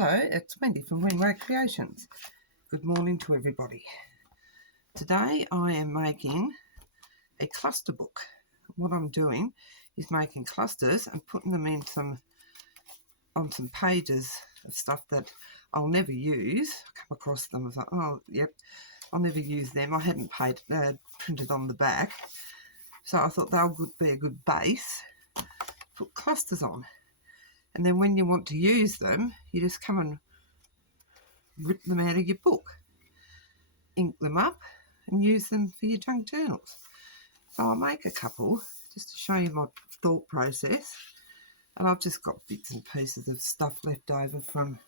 Hello, it's Wendy from Winway Creations. Good morning to everybody. Today I am making a cluster book. What I'm doing is making clusters and putting them in on some pages of stuff that I'll never use. I come across them, I was like, oh, yep, I'll never use them. I hadn't printed on the back. So I thought they'll be a good base to put clusters on. And then when you want to use them, you just come and rip them out of your book, ink them up and use them for your junk journals. So I'll make a couple just to show you my thought process. And I've just got bits and pieces of stuff left over from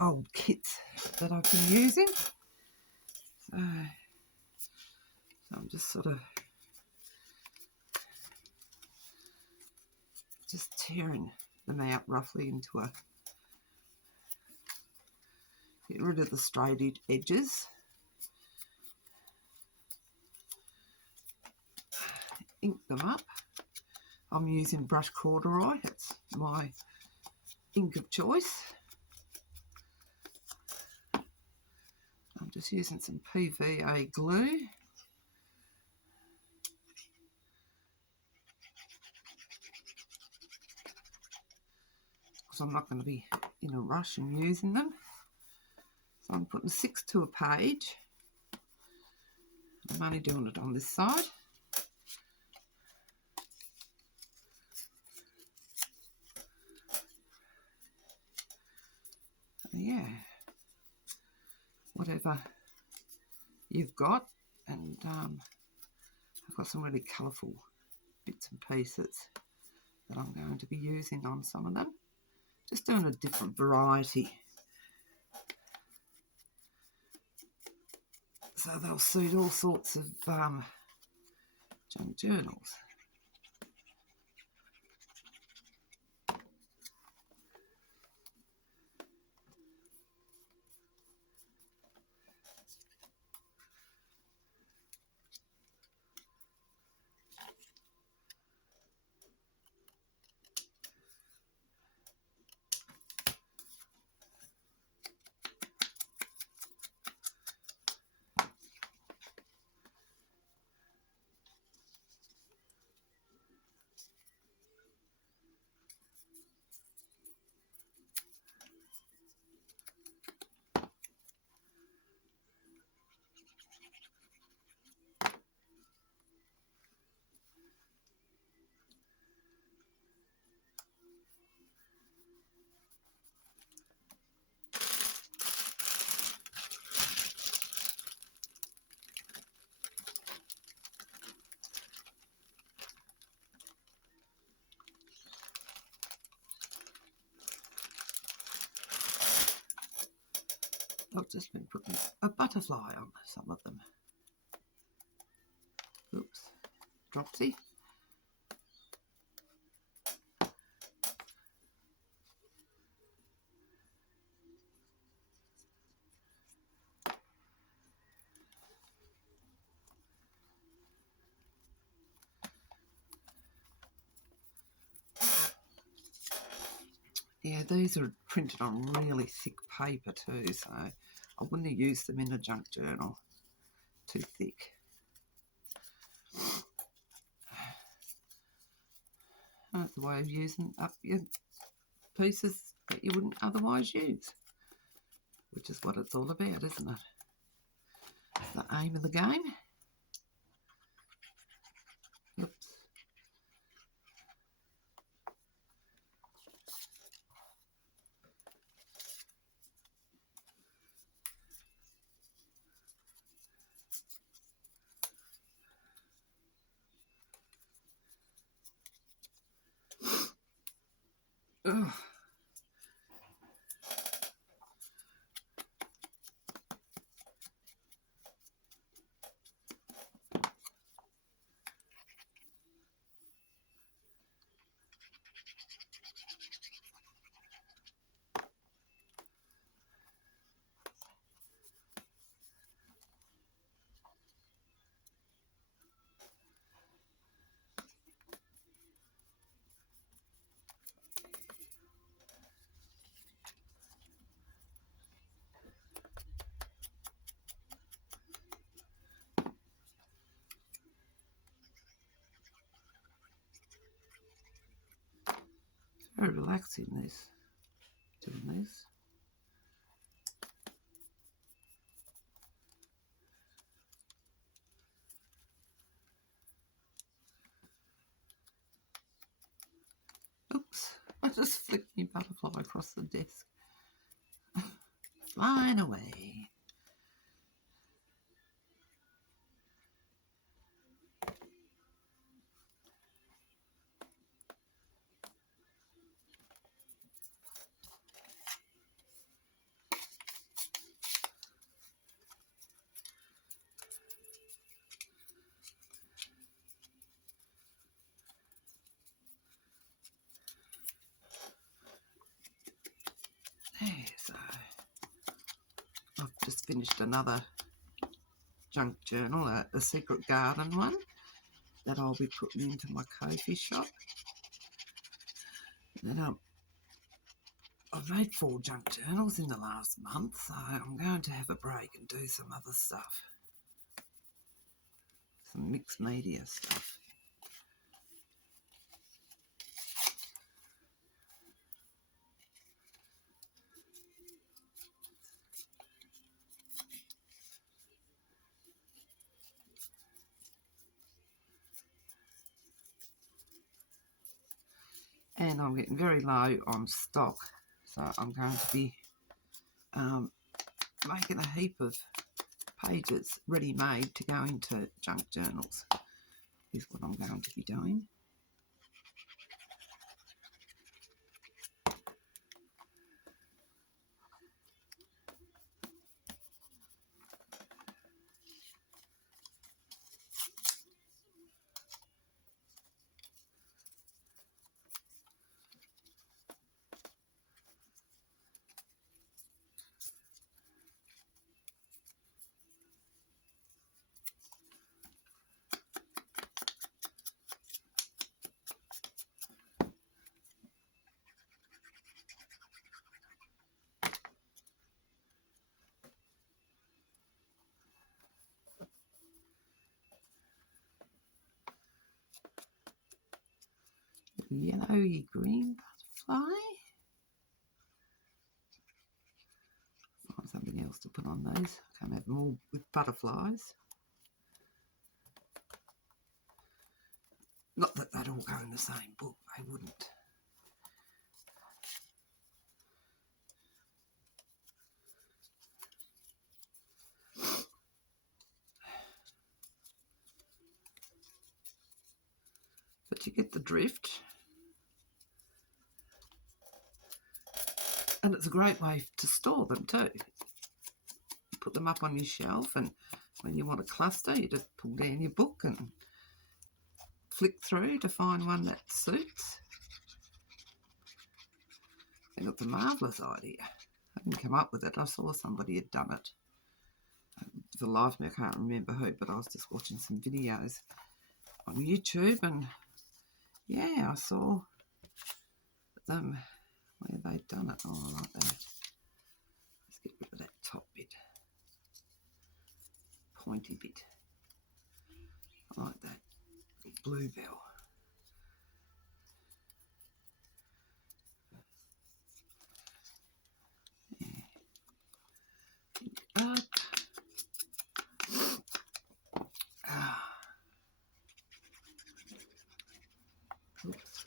old kits that I've been using. So I'm just sort of just tearing them out roughly into a, get rid of the straight edges, ink them up. I'm using brush corduroy, it's my ink of choice. I'm just using some PVA glue. Because I'm not going to be in a rush in using them. So I'm putting 6 to a page. I'm only doing it on this side. Yeah, whatever you've got, and I've got some really colourful bits and pieces that I'm going to be using on some of them. Just doing a different variety. So they'll suit all sorts of junk journals. I've just been putting a butterfly on some of them. Oops, dropsy. Yeah, these are printed on really thick paper too, so I wouldn't have used them in a junk journal. Too thick. That's the way of using up your pieces that you wouldn't otherwise use, which is what it's all about, isn't it? It's the aim of the game. Oops. Ugh. Very relaxing, this, doing this. Oops, I just flicked my butterfly across the desk. Flying away. There, so I've just finished another junk journal, a Secret Garden one that I'll be putting into my Ko-fi shop. And I've made 4 junk journals in the last month, so I'm going to have a break and do some other stuff. Some mixed media stuff. And I'm getting very low on stock, so I'm going to be making a heap of pages ready-made to go into junk journals is what I'm going to be doing. Yellowy green butterfly. Find something else to put on those. I can't have them all with butterflies. Not that they'd all go in the same book, they wouldn't. But you get the drift. And it's a great way to store them too. Put them up on your shelf, and when you want a cluster, you just pull down your book and flick through to find one that suits. I think it's a marvellous idea. I didn't come up with it. I saw somebody had done it. For the life of me, I can't remember who, but I was just watching some videos on YouTube, and yeah, I saw them where they'd done it. Oh, I like that. Let's get rid of that top bit. Pointy bit. I like that bluebell. Yeah. Up. Oops.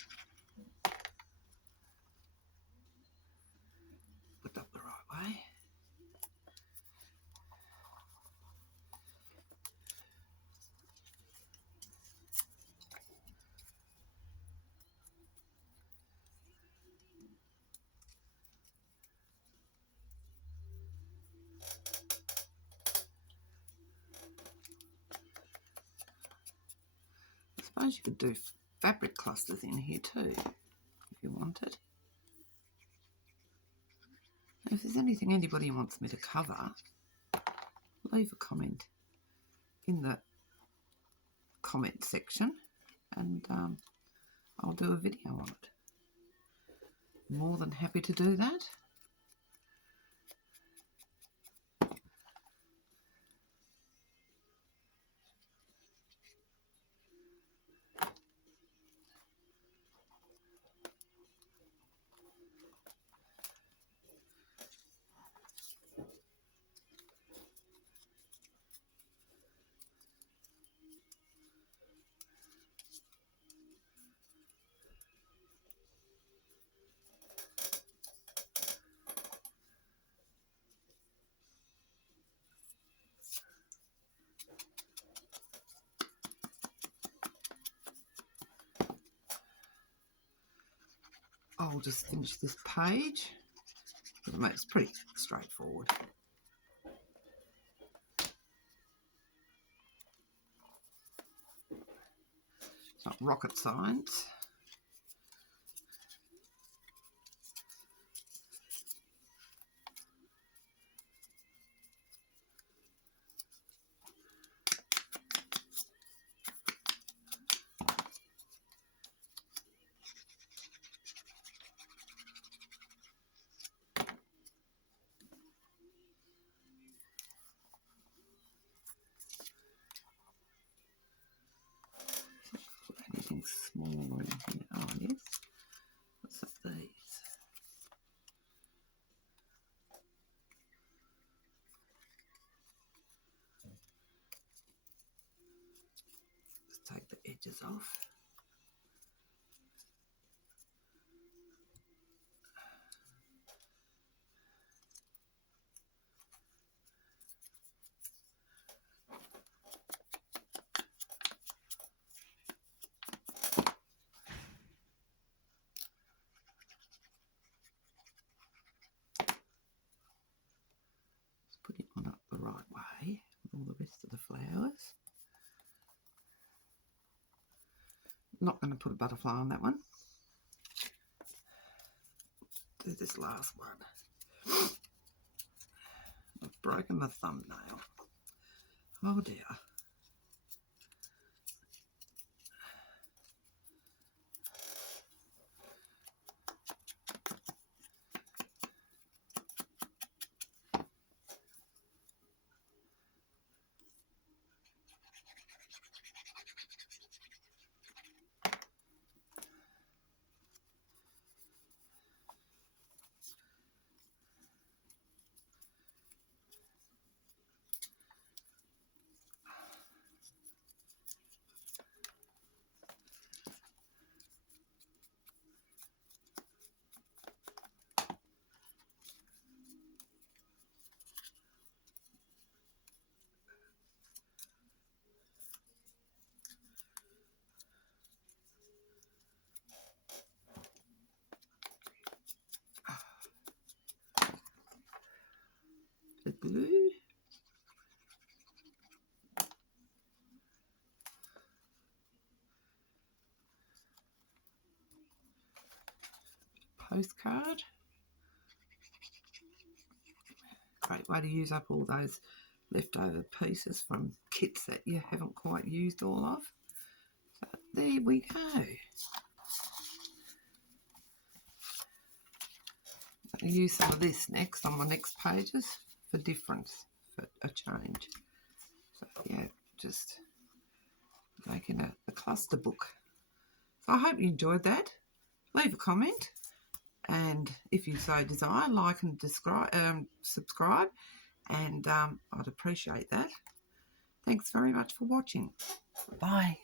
Put up the right way. I suppose you could do fabric clusters in here too, if you wanted. If there's anything anybody wants me to cover, leave a comment in the comment section, and I'll do a video on it. More than happy to do that. I'll just finish this page. It's pretty straightforward. It's not rocket science. Anything small or anything? Oh yes. What's up these? Just take the edges off. Put it on up the right way with all the rest of the flowers. Not going to put a butterfly on that one. Do this last one. I've broken the thumbnail. Oh dear. The blue. Postcard. Great way to use up all those leftover pieces from kits that you haven't quite used all of. So there we go. I'll use some of this next on my next pages for difference, for a change. So yeah, just making a cluster book. So I hope you enjoyed that. Leave a comment, and if you so desire, like and subscribe, and I'd appreciate that. Thanks very much for watching. Bye.